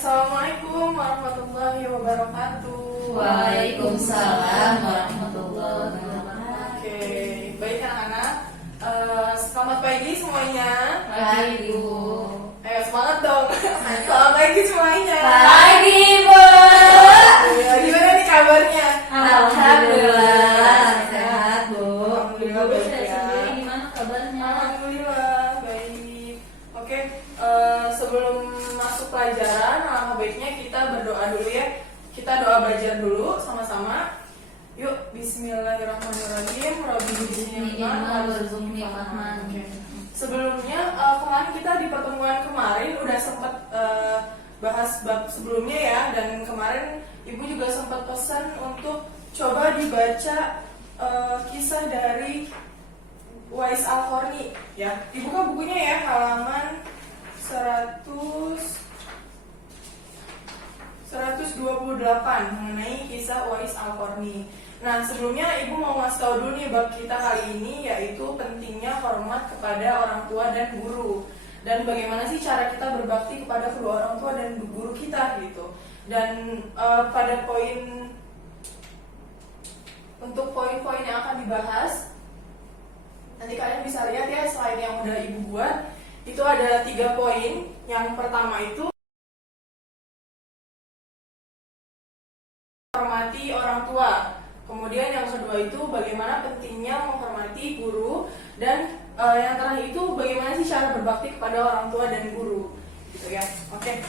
Assalamualaikum warahmatullahi wabarakatuh. Waalaikumsalam warahmatullahi wabarakatuh. Oke, baik anak-anak. Selamat pagi semuanya. Pagi, Bu. Ayo semangat dong. Selamat pagi semuanya. Pagi, Bu. Gimana nih kabarnya? Alhamdulillah sehat, Bu. Alhamdulillah Bu baik sehat ya. sendiri, gimana kabarnya? Alhamdulillah baik. Oke, sebelum masuk pelajaran, alangkah baiknya kita berdoa dulu ya. Kita doa belajar dulu sama-sama. Yuk, Bismillahirrahmanirrahim. Rabbi zidni ilman warzuqni fahman. Oke. Sebelumnya kemarin kita di pertemuan kemarin udah sempat bahas bab sebelumnya ya, dan kemarin Ibu juga sempat pesan untuk coba dibaca kisah dari Uwais Al-Qarni ya. Dibuka bukunya ya, halaman 128 mengenai kisah Uwais Al-Qarni. Nah, sebelumnya Ibu mau ngasih tahu dulu nih bab kita kali ini, yaitu pentingnya hormat kepada orang tua dan guru, dan bagaimana sih cara kita berbakti kepada kedua orang tua dan guru kita gitu. Dan pada untuk poin-poin yang akan dibahas, nanti kalian bisa lihat ya slide yang udah Ibu buat. Itu ada 3 poin. Yang pertama itu menghormati orang tua. Kemudian yang kedua itu bagaimana pentingnya menghormati guru, dan yang terakhir itu bagaimana sih cara berbakti kepada orang tua dan guru, gitu ya. Oke.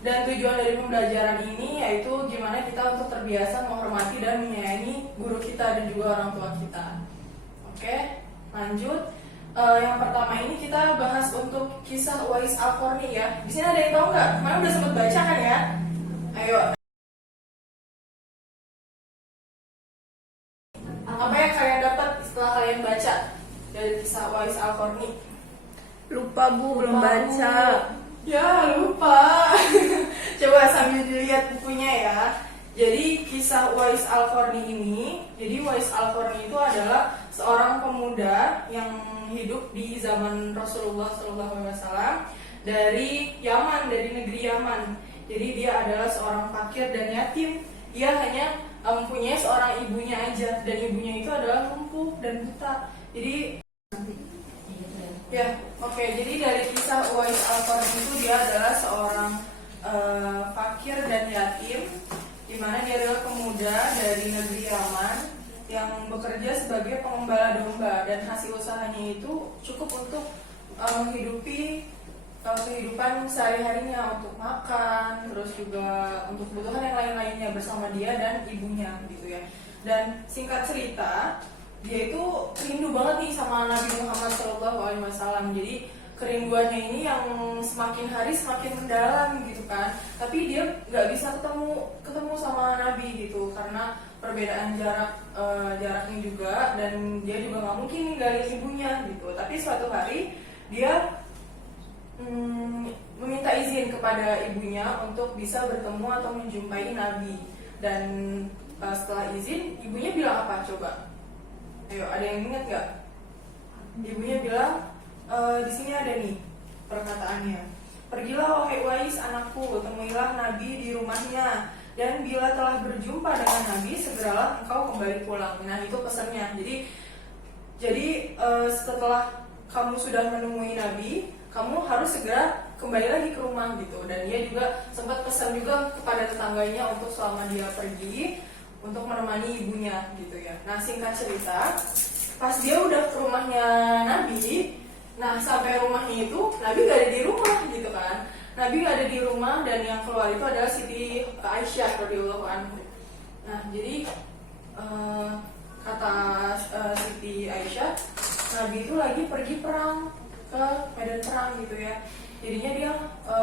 Dan tujuan dari pembelajaran ini yaitu gimana kita untuk terbiasa menghormati dan menyayangi guru kita dan juga orang tua kita. Oke, lanjut. Yang pertama ini kita bahas untuk kisah Uwais Al-Qarni ya. Di sini ada yang tahu nggak? Kemarin udah sempat baca kan ya? Ayo. Apa yang kalian dapat setelah kalian baca dari kisah Uwais Al-Qarni? Lupa, Bu, belum baca. Ya, lupa. Coba sambil dilihat bukunya ya. Jadi kisah Uwais Al-Qarni ini, jadi Uwais Al-Qarni itu adalah seorang pemuda yang hidup di zaman Rasulullah SAW dari Yaman, dari negeri Yaman. Jadi dia adalah seorang fakir dan yatim. Dia hanya mempunyai seorang ibunya aja, dan ibunya itu adalah lumpuh dan buta. Jadi ya, oke. Jadi dari kisah Uwais Al-Qarni itu dia adalah seorang fakir dan yatim, di mana dia adalah pemuda dari negeri Yaman yang bekerja sebagai pengembala domba, dan hasil usahanya itu cukup untuk menghidupi kehidupan sehari-harinya, untuk makan, terus juga untuk kebutuhan yang lain-lainnya bersama dia dan ibunya gitu ya. Dan singkat cerita, dia itu rindu banget nih sama Nabi Muhammad SAW. Jadi kerinduannya ini yang semakin hari semakin mendalam gitu kan. Tapi dia nggak bisa ketemu sama Nabi gitu karena perbedaan jaraknya juga, dan dia juga nggak mungkin ninggalin ibunya gitu. Tapi suatu hari dia meminta izin kepada ibunya untuk bisa bertemu atau menjumpai Nabi. Dan setelah izin, ibunya bilang apa coba? Ayo, ada yang ingat nggak? Ibunya bilang, di sini ada nih perkataannya. Pergilah wahai Uwais anakku, temuilah Nabi di rumahnya, dan bila telah berjumpa dengan Nabi, segeralah engkau kembali pulang. Nah, itu pesannya. Jadi setelah kamu sudah menemui Nabi, kamu harus segera kembali lagi ke rumah gitu. Dan dia juga sempat pesan juga kepada tetangganya untuk selama dia pergi untuk menemani ibunya gitu ya. Nah, singkat cerita, pas dia udah ke rumahnya Nabi, nah sampai rumahnya itu Nabi gak ada di rumah gitu kan. Nabi gak ada di rumah, dan yang keluar itu adalah Siti Aisyah radhiyallahu anha. Nah, jadi kata Siti Aisyah, Nabi itu lagi pergi perang, ke medan perang gitu ya. Jadinya dia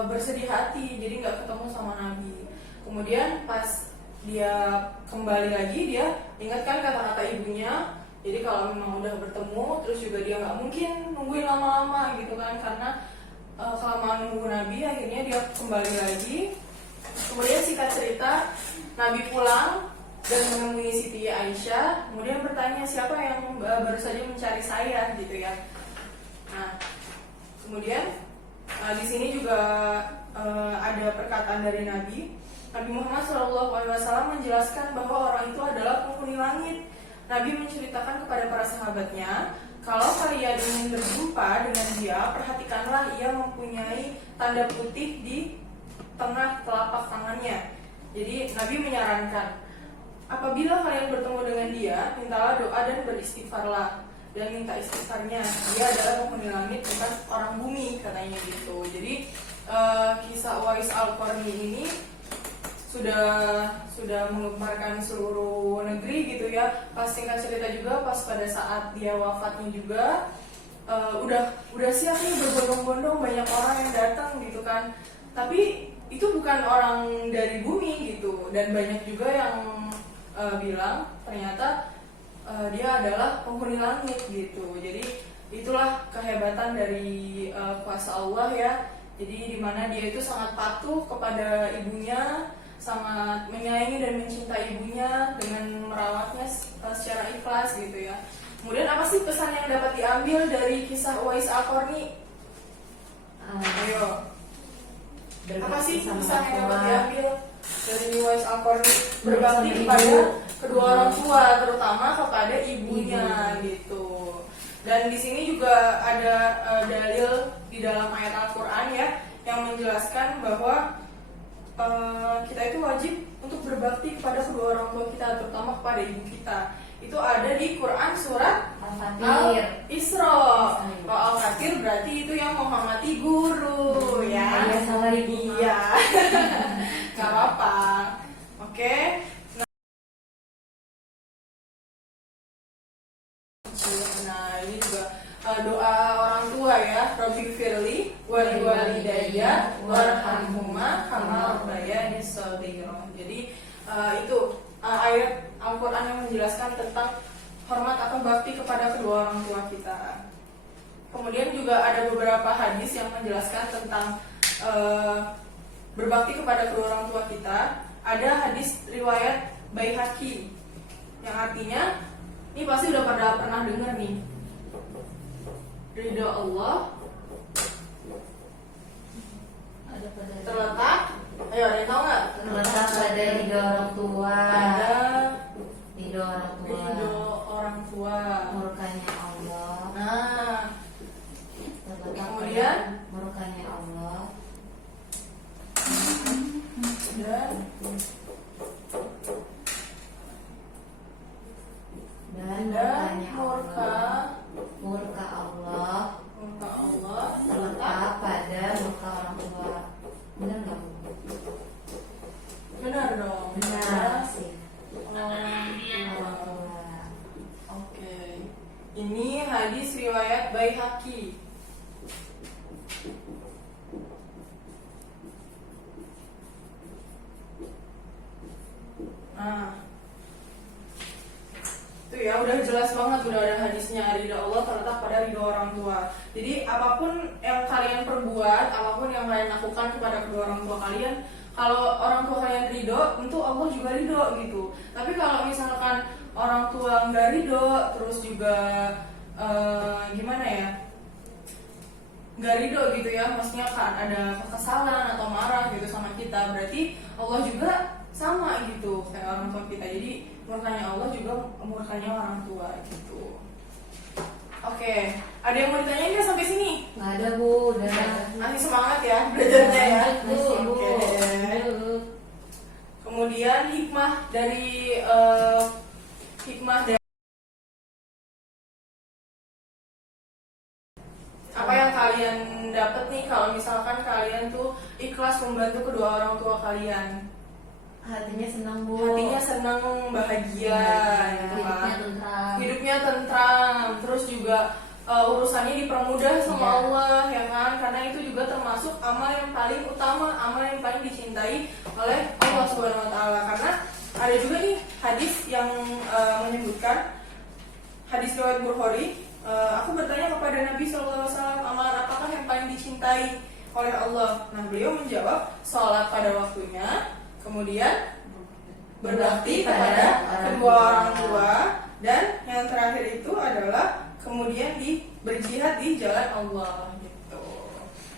bersedih hati, jadi nggak ketemu sama Nabi. Kemudian pas dia kembali lagi, dia ingatkan kata-kata ibunya. Jadi kalau memang udah bertemu, terus juga dia nggak mungkin nungguin lama-lama gitu kan, karena kelamaan nunggu Nabi, akhirnya dia kembali lagi. Kemudian singkat cerita, Nabi pulang dan menemui Siti Aisyah, kemudian bertanya siapa yang baru saja mencari saya gitu ya. Nah, kemudian di sini juga ada perkataan perkataan dari Nabi Muhammad SAW menjelaskan bahwa orang itu adalah penghuni langit. Nabi menceritakan kepada para sahabatnya, kalau kalian ingin berjumpa dengan dia, perhatikanlah ia mempunyai tanda putih di tengah telapak tangannya. Jadi Nabi menyarankan, apabila kalian bertemu dengan dia, mintalah doa dan beristighfarlah. Dan minta istighfarnya, dia adalah penghuni langit, bukan orang bumi, katanya gitu. Jadi kisah Uwais Al-Qarni ini sudah menggemparkan seluruh negeri gitu ya. Pas singkat cerita juga, pas pada saat dia wafatnya juga udah siap nih, berbondong-bondong banyak orang yang datang gitu kan. Tapi itu bukan orang dari bumi gitu, dan banyak juga yang bilang ternyata dia adalah penghuni langit gitu. Jadi itulah kehebatan dari kuasa Allah ya. Jadi dimana dia itu sangat patuh kepada ibunya, sangat menyayangi dan mencintai ibunya dengan merawatnya secara ikhlas gitu ya. Kemudian apa sih pesan yang dapat diambil dari kisah Uwais Al-Qarni? Ayo. Apa sih pesan yang dapat diambil dari Uwais Al-Qarni? Berbakti kepada kedua orang tua, terutama kepada ibunya gitu. Dan di sini juga ada dalil di dalam ayat Al-Quran ya, yang menjelaskan bahwa kita itu wajib untuk berbakti kepada kedua orang tua kita, terutama kepada ibu kita. Itu ada di Quran surat Al-Isra. Kalau Al-Fatir berarti itu yang menghormati guru ya. Iya, salah ibu. Iya. Gak apa-apa. Oke. Nah, ini juga doa orang tua ya, Rabbi firli wali walidayya warhamhuma kama rabbayani shaghira. Jadi itu ayat Al-Quran yang menjelaskan tentang hormat atau bakti kepada kedua orang tua kita. Kemudian juga ada beberapa hadis yang menjelaskan tentang berbakti kepada kedua orang tua kita. Ada hadis riwayat Baihaqi yang artinya, ini pasti udah pernah dengar nih, ridho Allah terletak, ayo ada yang tahu nggak? Terletak pada ridho orang tua. Ada Ridho orang tua. ridho orang tua. Murkanya Allah. Nah, Terletak kemudian pada murkanya Allah. dan Dan murka Allah terletak pada murka orang tua. Benar nggak Bu? benar dong. Benar sih. Orang Orang tua. tua. Oke, ini hadis riwayat Baihaqi. Nah, itu ya udah jelas banget, udah ada hadisnya, ridho Allah terletak pada ridho orang tua. Jadi apapun yang kalian perbuat, apapun yang kalian lakukan kepada kedua orang tua kalian, kalau orang tua kalian ridho, tentu Allah juga ridho gitu. Tapi kalau misalkan orang tua nggak ridho, terus juga gimana ya, nggak ridho gitu ya, maksudnya kan ada kekesalan atau marah gitu sama kita, berarti Allah juga sama gitu kayak orang tua kita. Jadi murkanya Allah juga murkanya orang tua gitu. Oke, ada yang mau ditanyain nggak sampai sini? Nggak ada Bu, udah. Masih semangat ya belajarnya ya. Masih Bu. Oke. Aduh. Kemudian hikmah dari apa yang kalian dapat nih kalau misalkan kalian tuh ikhlas membantu kedua orang tua kalian? Hatinya senang Bu. Hatinya senang, bahagia gitu Hidupnya kan. tentram. Hidupnya tentram, terus juga urusannya dipermudah sama Iya. Allah ya kan, karena itu juga termasuk amal yang paling utama, amal yang paling dicintai oleh Allah Subhanahu Wa Taala. Karena ada juga nih hadis yang menyebutkan, hadis riwayat Bukhari, aku bertanya kepada Nabi SAW, amalan apakah yang paling dicintai oleh Allah? Nah, beliau menjawab, sholat pada waktunya, kemudian berbakti kepada kedua orang tua, dan yang terakhir itu adalah kemudian berjihad di jalan Allah gitu.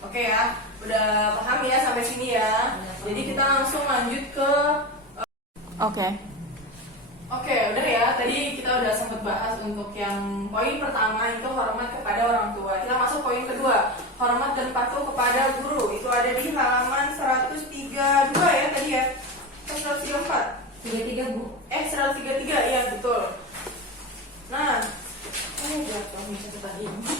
Oke ya. Udah paham ya sampai sini ya. Jadi kita langsung lanjut ke Oke, udah ya. Tadi kita udah sempat bahas untuk yang poin pertama itu hormat kepada orang tua. Kita masuk poin kedua, hormat dan patuh kepada guru. Itu ada di halaman 132 ya tadi ya. 134. 33 Bu. 133 ya betul. Nah, ini jatuh nih catatan ini.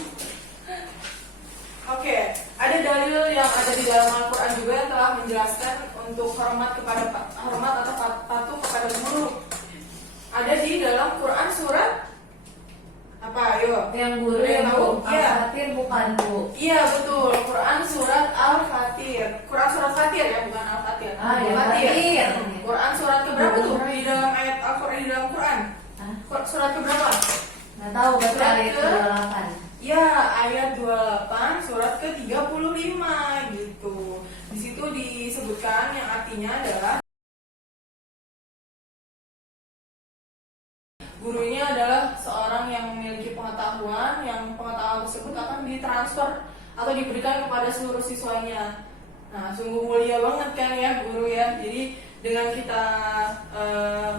Oke, ada dalil yang ada di dalam Al-Quran juga yang telah menjelaskan untuk hormat atau patuh kepada guru. Ada di dalam Quran surat apa? Ayo. Yang guru Ada yang yang tahu? Bu. Iya. Al-Fatir bukan Bu. Iya betul. Quran surat Al-Fatir. Quran surat Fatir ya, bukan Al-Fatir. Ah, ya, Fatir. Fatir. Quran surat keberapa tuh di dalam ayat Al-Quran di dalam Quran? Hah? Surat keberapa? Nggak tahu berarti Surat ayat ke- 28. Ya, ayat 28 surat ke-35 gitu. Di situ disebutkan yang artinya adalah guru ini adalah seorang yang memiliki pengetahuan, yang pengetahuan tersebut akan ditransfer atau diberikan kepada seluruh siswanya. Nah, sungguh mulia banget kan ya guru ya. Jadi dengan kita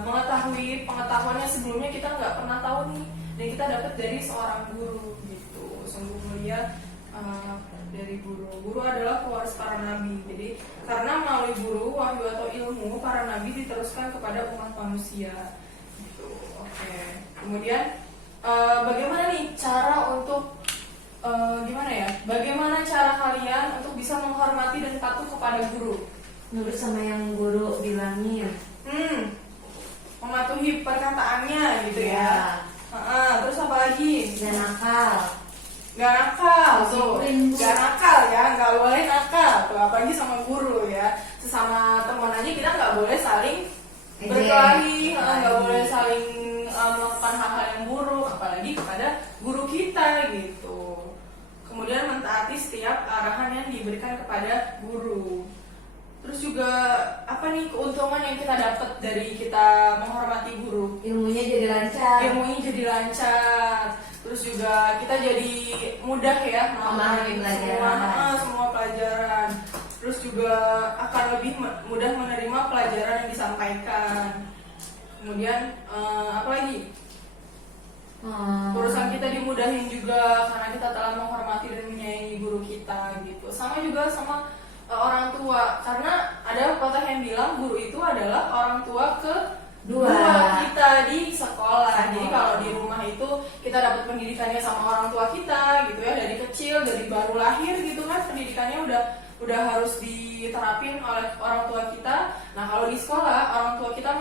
mengetahui pengetahuannya sebelumnya kita nggak pernah tahu nih, dan kita dapat dari seorang guru gitu. Sungguh mulia dari guru. Guru adalah pewaris para nabi. Jadi karena melalui guru, wahyu atau ilmu para nabi diteruskan kepada umat manusia. Gitu. Oke. Kemudian bagaimana nih cara untuk gimana ya? Bagaimana cara kalian untuk bisa menghormati dan patuh kepada guru? Nurut sama yang guru bilangin. Mematuhi perkataannya gitu ya. Terus apa lagi? Dan nakal. Gak nakal tuh, Disiplin, Bu. gak nakal ya, gak boleh nakal tuh, apalagi sama guru ya. Sesama teman aja kita gak boleh saling berkelahi, gak boleh saling melakukan hal-hal yang buruk, apalagi kepada guru kita gitu. Kemudian mentaati setiap arahan yang diberikan kepada guru. Terus juga apa nih keuntungan yang kita dapat dari kita menghormati guru? Ilmunya jadi lancar. Ilmunya jadi lancar. Terus juga kita jadi mudah ya Memahami pelajaran. semua pelajaran. Terus juga akan lebih mudah menerima pelajaran yang disampaikan. Kemudian apa lagi? Urusan kita dimudahin juga karena kita telah menghormati dan menyayangi guru kita gitu. Sama juga sama orang tua, karena ada pepatah yang bilang guru itu adalah orang tua kedua kita di sekolah. Jadi kalau di rumah itu kita dapat pendidikannya sama orang tua kita gitu ya, dari kecil, dari baru lahir gitu kan, pendidikannya udah harus diterapin oleh orang tua kita. Nah kalau di sekolah orang tua kita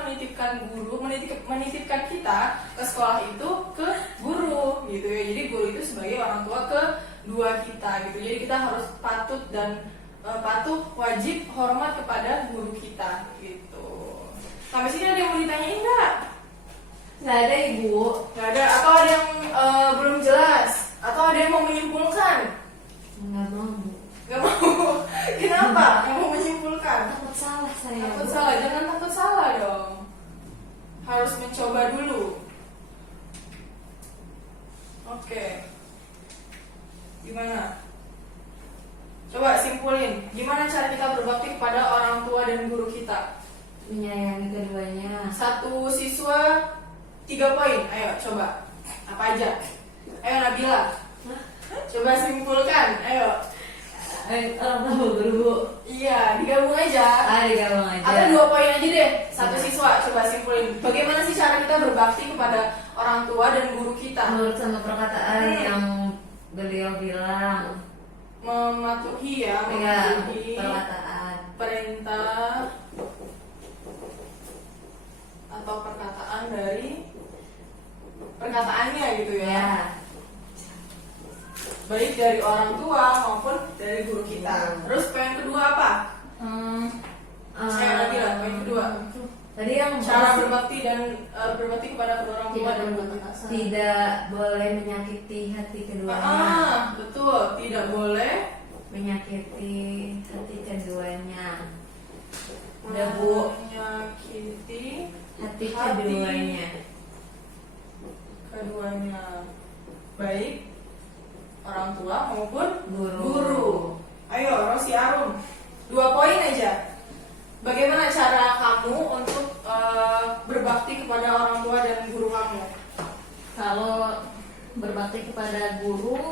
menitipkan kita ke sekolah itu ke guru gitu ya. Jadi guru itu sebagai orang tua kedua kita gitu. Jadi kita harus patuh wajib hormat kepada guru kita gitu. Sampai sini ada yang mau ditanyain nggak? Nggak ada Ibu. Nggak ada. Atau ada yang belum jelas? Atau ada yang mau menyimpulkan? Nggak mau Bu. Nggak mau. Kenapa? Yang mau menyimpulkan? Takut salah saya. Takut Bu. salah, jangan takut salah dong. Harus mencoba dulu. Oke. Gimana? Coba simpulin, gimana cara kita berbakti kepada orang tua dan guru kita? Menyayangi keduanya. Satu siswa 3 poin, ayo coba. Apa aja? Ayo Nabila. Coba simpulkan, ayo. Orang tua guru. Iya, digabung aja. Digabung aja. Atau 2 poin aja deh. Satu siswa, coba simpulin. Bagaimana sih cara kita berbakti kepada orang tua dan guru kita? Menurut sama perkataan yang beliau bilang. Mematuhi ya, Iya, mematuhi perkataan. perintah atau perkataan dari perkataannya gitu ya. Ya. Baik dari orang tua maupun dari guru kita. Terus poin kedua apa? Nabila, poin kedua. Tadi yang Cara berbakti dan berbakti kepada kedua orang tua dan guru kita. tidak boleh menyakiti hati keduanya. Betul, tidak boleh Menyakiti hati keduanya. Udah Bu. menyakiti Hati keduanya. keduanya, baik orang tua maupun Guru. guru. Ayo Rosia, Harum, 2 poin aja. Bagaimana cara kamu untuk berbakti kepada orang tua dan guru kamu? Kalau berbakti kepada guru,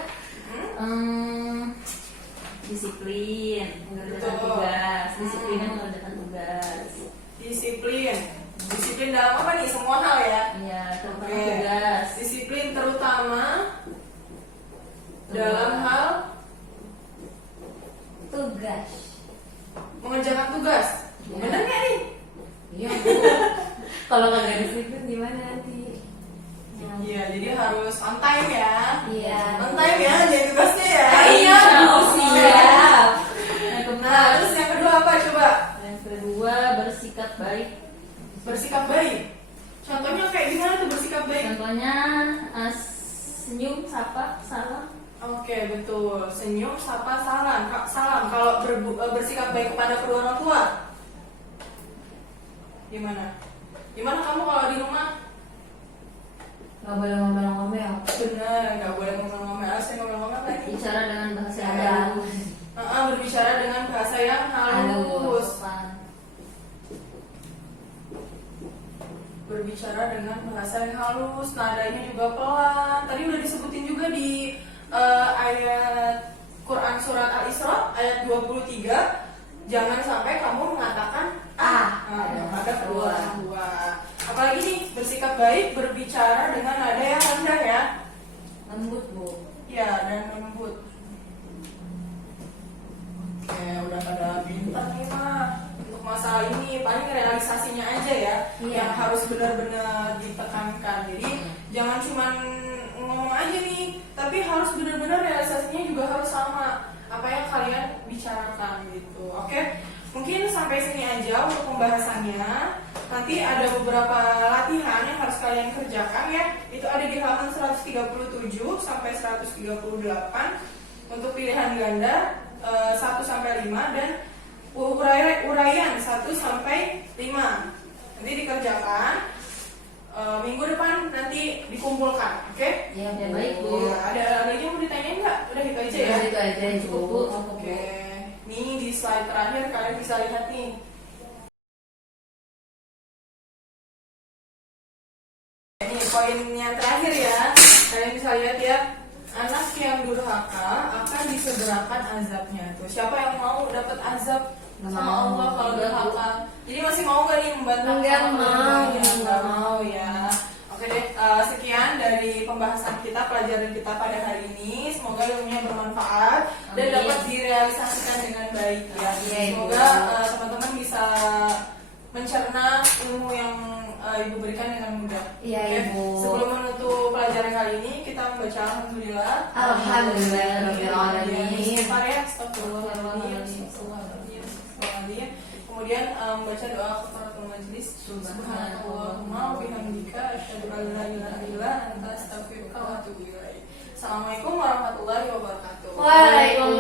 disiplin, mengerjakan Betul. tugas, disiplinnya mengerjakan tugas. Disiplin dalam apa nih? Semua hal ya. Iya, terutama Oke. tugas. Disiplin terutama dalam hal Tugas. mengerjakan tugas. Ya. Bener nggak nih? Iya Bu. Kalau nggak disiplin gimana nanti? Iya, jadi harus on time ya. Iya. On time ya, jadi tugasnya ya. Iya Bu, siap. Nah, terus yang kedua apa coba? Yang kedua, bersikap baik. Bersikap baik. Contohnya kayak gimana tuh bersikap baik? Contohnya senyum, sapa, salam. Oke, betul. Senyum, sapa, salam. Salam. Kalau bersikap baik kepada kedua orang tua, gimana? Gimana kamu kalau di rumah? Nggak boleh ngomel-ngomel. Bener, nggak boleh ngomel-ngomel. Harusnya ngomel-ngomel lagi. Bicara dengan bahasa yang Ya. halus. Berbicara dengan bahasa yang halus. sopan. Berbicara dengan bahasa yang halus, nadanya juga pelan. Tadi udah disebutin juga di ayat Quran surat Al-Isra ayat 23. Jangan sampai kamu mengatakan pada kedua orang tua. Apalagi nih bersikap baik, berbicara dengan nada yang rendah ya. Lembut Bu. Ya, dan lembut. Oke, udah pada pintar nih mah. Untuk masalah ini paling realisasinya aja ya, Iya. yang harus benar-benar ditekankan. Jadi jangan cuman ngomong aja nih, tapi harus benar-benar realisasinya juga harus sama apa yang kalian bicarakan gitu. Oke, mungkin sampai sini aja untuk pembahasannya. Nanti ada beberapa latihan yang harus kalian kerjakan ya. Itu ada di halaman 137 sampai 138 untuk pilihan ganda 1 sampai 5 dan uraian 1 sampai 5. Nanti dikerjakan. Minggu depan nanti dikumpulkan, oke? Ya, baik Bu. Ada lagi yang mau ditanyain nggak? Udah itu aja ya. Itu aja Cukup, Bu. Bu. Oke. Nih di slide terakhir kalian bisa lihat nih. Ini poin yang terakhir ya. Kalian bisa lihat ya. Anak yang durhaka akan disegerakan azabnya. Tuh, siapa yang mau dapat azab Nggak sama mau. Allah kalau Nggak, Bu. durhaka? Jadi masih mau gak nih membantah? Nggak sama mau. keluarganya? Nggak mau ya. Oke deh, sekian dari pembahasan kita, pelajaran kita pada hari ini. Semoga ilmunya bermanfaat dan Amin. dapat direalisasikan dengan baik ya. Iya, Ibu. Semoga teman-teman bisa mencerna ilmu yang Ibu berikan dengan mudah. Iya, Oke, Ibu. sebelum menutup pelajaran kali ini, kita membaca Alhamdulillah. Alhamdulillahirobbilalamin. Istighfar ya, astagfirullahaladzim. Kemudian membaca doa kafaratul majlis. Subhanallahumma wa bihamdika asyhadu an la ilaha illa anta astaghfiruka wa atubu ilaik. Assalamualaikum warahmatullahi wabarakatuh. Waalaikumsalam.